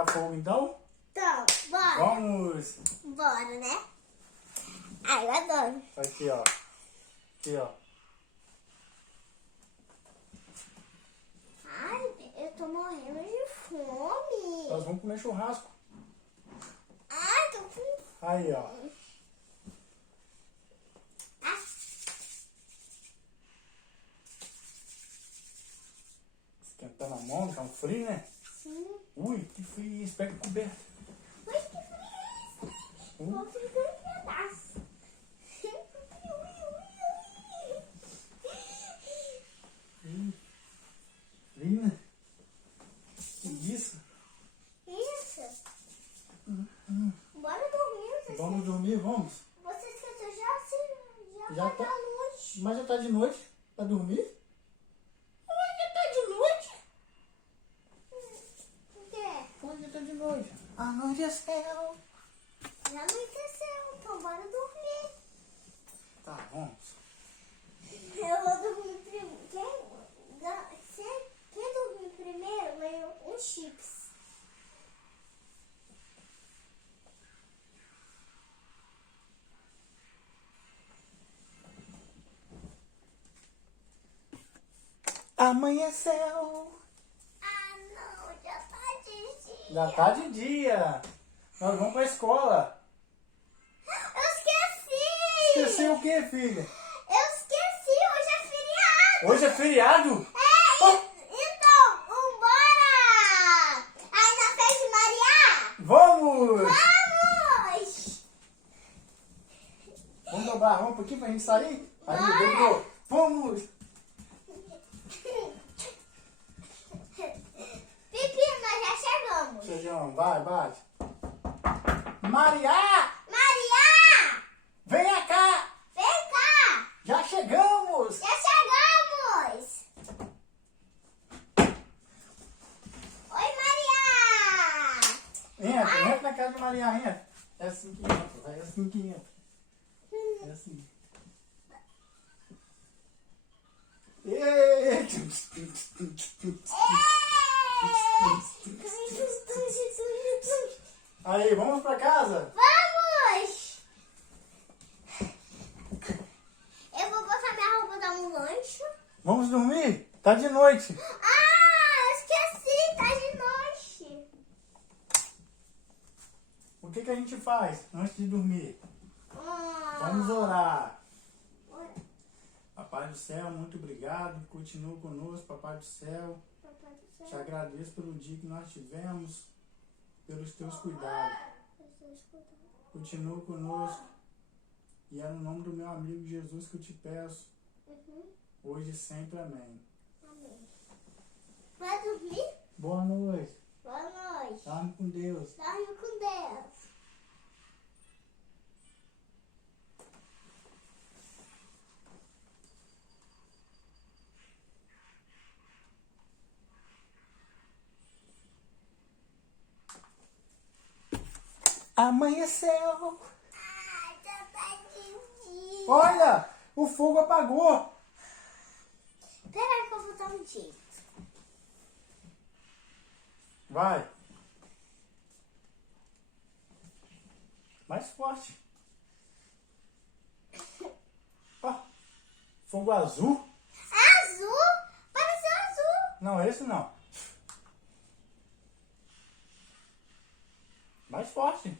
botar fogo então? Então, bora. Vamos! Bora, né? Ai, eu adoro. Aqui, ó. Aqui, ó. Ai, eu tô morrendo de fome. Nós vamos comer churrasco. Ai, tô com Aí, ó. fome. Ah, Esquentando a mão, tá um frio, né? sim. Ui, que frio isso. Pega a coberta. Ui, que frio é esse? Vou fritar em pedaço. Ui, Frio, né? Que isso? Isso. Bora dormir, vocês. Vamos dormir, vamos? Você esqueceu já Já vai tá. dar noite. Mas já tá de noite? Pra dormir? Mas já tá de noite? O quê? Mas já tá de noite. A noite é céu. Já anoiteceu, então bora dormir. Tá, vamos. Eu vou dormir primeiro. Quem dormir primeiro ganha um chips. Amanheceu. Ah, não, já tá de dia. Já tá de dia. Nós vamos pra escola. Eu esqueci! Esqueceu o quê, filha? Eu esqueci, hoje é feriado. Hoje é feriado? Então, vambora! Aí na festa de Maria? Vamos! Vamos! Vamos dobrar a rampa aqui pra gente sair? Aí, Bora! dobrou. Vamos! Pipi, nós já chegamos. Feijão, vai, bate. Maria! Maria! Venha cá! Vem cá! Já chegamos! Já chegamos! Oi, Maria! Entra na casa de Maria, entra. É assim que entra, vai, é assim que entra. É assim. Ei! Aí, vamos pra casa? Vamos! Eu vou botar minha roupa dar um lanche. Vamos dormir? Tá de noite. Ah, eu esqueci, tá de noite. O que a gente faz antes de dormir? Ah. Vamos orar. Papai do céu, muito obrigado. Continua conosco, Papai do céu. Papai do Te céu. agradeço pelo dia que nós tivemos, pelos teus cuidados. Continua conosco. E é no nome do meu amigo Jesus que eu te peço, hoje e sempre. Amém. Amém. Vai dormir? Boa noite. Boa noite. Dorme com Deus. Dorme com Deus. Amanheceu. Ah, já tá de dia. Olha, o fogo apagou. Peraí que eu vou dar um jeito. Vai. Mais forte. Ó, fogo azul. Azul? Pareceu azul. Não, esse não. Mais forte.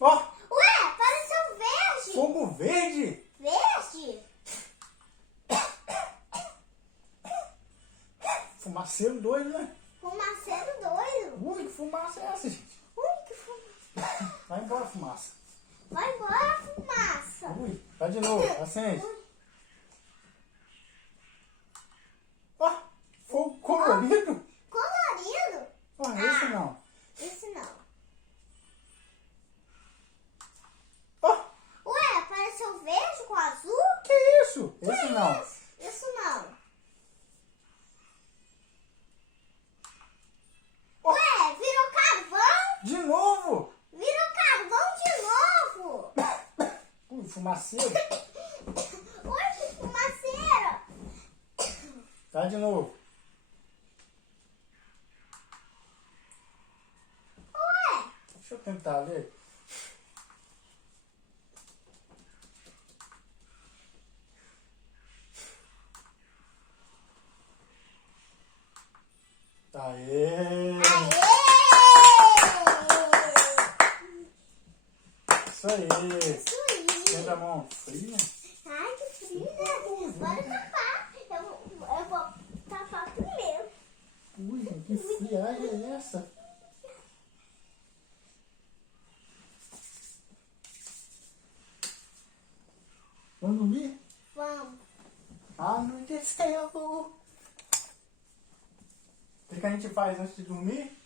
Ó, Ué, pareceu verde. fogo verde. Verde? Fumaceiro doido, né? Fumaceiro doido. Ui, que fumaça é essa, gente? Ui, que fumaça. Vai embora, fumaça. Vai embora, fumaça. Ui, vai de novo, acende. Ó, fogo colorido. Colorido? Ó, esse não. Esse não. Ó, Ué, pareceu verde com azul? que isso? Esse não. Isso não. Ó, Ué, virou carvão? de novo. Virou carvão de novo. Ui, fumaceiro. Ui, que fumaceira. Tá de novo. tentar ler. Aê! Aê! Isso aí! Isso aí. Senta a mão fria. Ai, que frio. Bora tapar. Eu vou tapar primeiro. Ui, que friagem é essa? Vamos dormir? Vamos. Anoiteceu! O que a gente faz antes de dormir?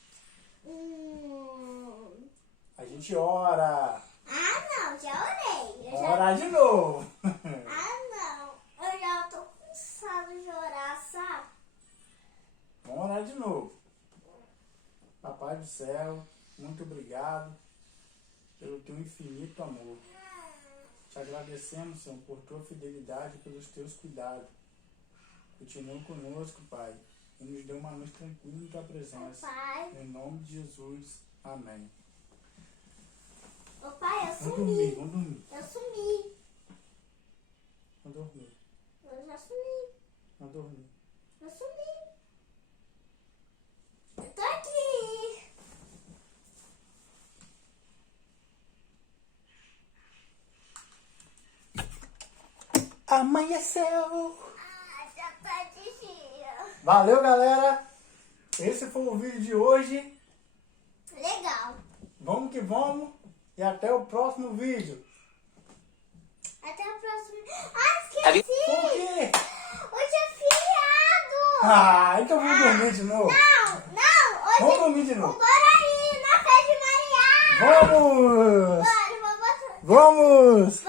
A gente ora. Ah, não. Já orei. Eu já... Orar de novo. Ah, não. Eu já tô cansada de orar, sabe? Vamos orar de novo. Papai do céu, muito obrigado pelo teu infinito amor. Te agradecemos, Senhor, por tua fidelidade e pelos teus cuidados. Continua conosco, Pai, e nos dê uma noite tranquila em tua presença. Pai. Em nome de Jesus. Amém. Ô, pai, eu Vamos dormir, sumi. vamos dormir. Eu sumi. Vamos dormir, Eu já sumi. vamos dormir. Eu sumi. Eu tô aqui. Amanheceu! Ah, já tá de dia. Valeu, galera! Esse foi o vídeo de hoje. Legal. Vamos que vamos e até o próximo vídeo. Até a próxima. Ah, esqueci. Por quê? Hoje é feriado. Ah, então vamos dormir de novo. Não. Hoje... Vamos dormir de novo. Bora aí na festa de Maria. Vamos! Bora, vamos. Vamos!